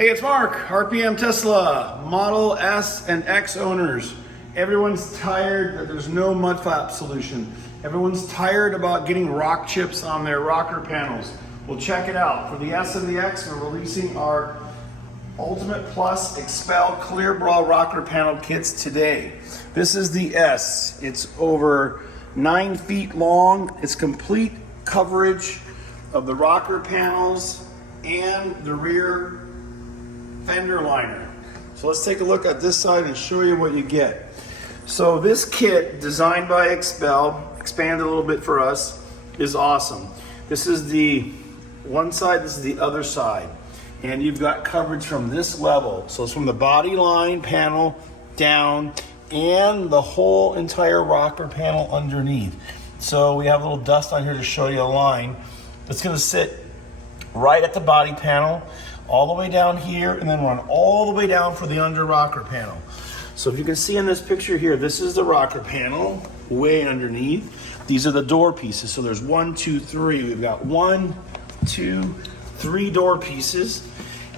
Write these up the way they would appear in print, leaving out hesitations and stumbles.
Hey, it's Mark, RPM Tesla, Model S and X owners. Everyone's tired that there's no mud flap solution. Everyone's tired about getting rock chips on their rocker panels. Well, check it out. For the S and the X, we're releasing our Ultimate Plus Expel Clear Bra rocker panel kits today. This is the S. It's over 9 feet long. It's complete coverage of the rocker panels and the rear fender liner. So let's take a look at this side and show you what you get. So this kit, designed by Expel, expanded a little bit for us, is awesome. This is the one side, this is the other side. And you've got coverage from this level. So it's from the body line panel down and the whole entire rocker panel underneath. So we have a little dust on here to show you a line. It's gonna sit right at the body panel, all the way down here, and then run all the way down for the under rocker panel. So if you can see in this picture here, this is the rocker panel way underneath. These are the door pieces. So there's 1, 2, 3. We've got 1, 2, 3 door pieces.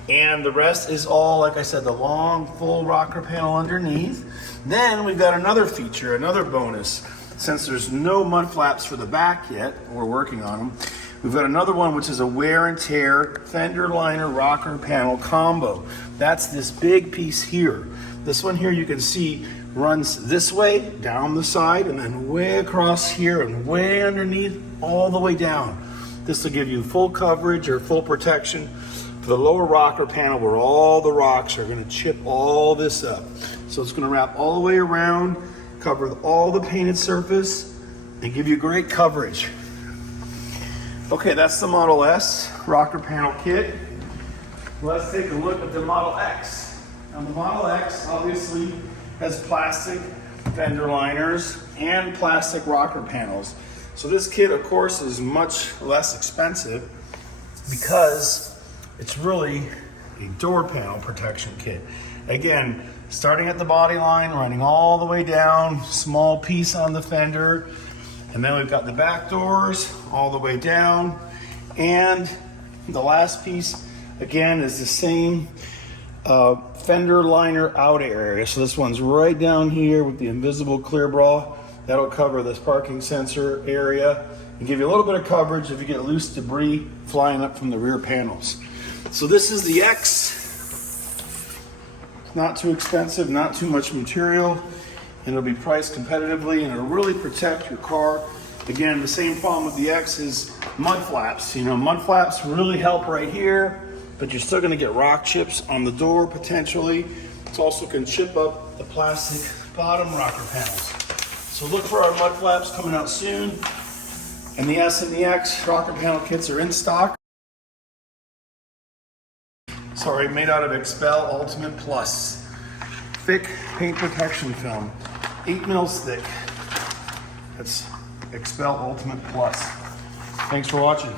And the rest is all, like I said, the long, full rocker panel underneath. Then we've got another feature, another bonus. Since there's no mud flaps for the back yet, we're working on them. We've got another one, which is a wear and tear fender liner rocker panel combo. That's this big piece here. This one here you can see runs this way down the side and then way across here and way underneath all the way down. This will give you full coverage or full protection for the lower rocker panel where all the rocks are going to chip all this up. So it's going to wrap all the way around, cover all the painted surface, and give you great coverage. Okay, that's the Model S rocker panel kit. Let's take a look at the Model X. Now the Model X obviously has plastic fender liners and plastic rocker panels. So this kit, of course, is much less expensive because it's really a door panel protection kit. Again, starting at the body line, running all the way down, small piece on the fender, and then we've got the back doors all the way down. And the last piece, again, is the same fender liner out area. So this one's right down here with the invisible clear bra. That'll cover this parking sensor area and give you a little bit of coverage if you get loose debris flying up from the rear panels. So this is the X. It's not too expensive, not too much material, and it'll be priced competitively, and it'll really protect your car. Again, the same problem with the X is mud flaps. You know, mud flaps really help right here, but you're still gonna get rock chips on the door potentially. It also can chip up the plastic bottom rocker panels. So look for our mud flaps coming out soon. And the S and the X rocker panel kits are in stock. Sorry, made out of Expel Ultimate Plus. Thick paint protection film, 8 mils thick. That's Expel Ultimate Plus. Thanks for watching.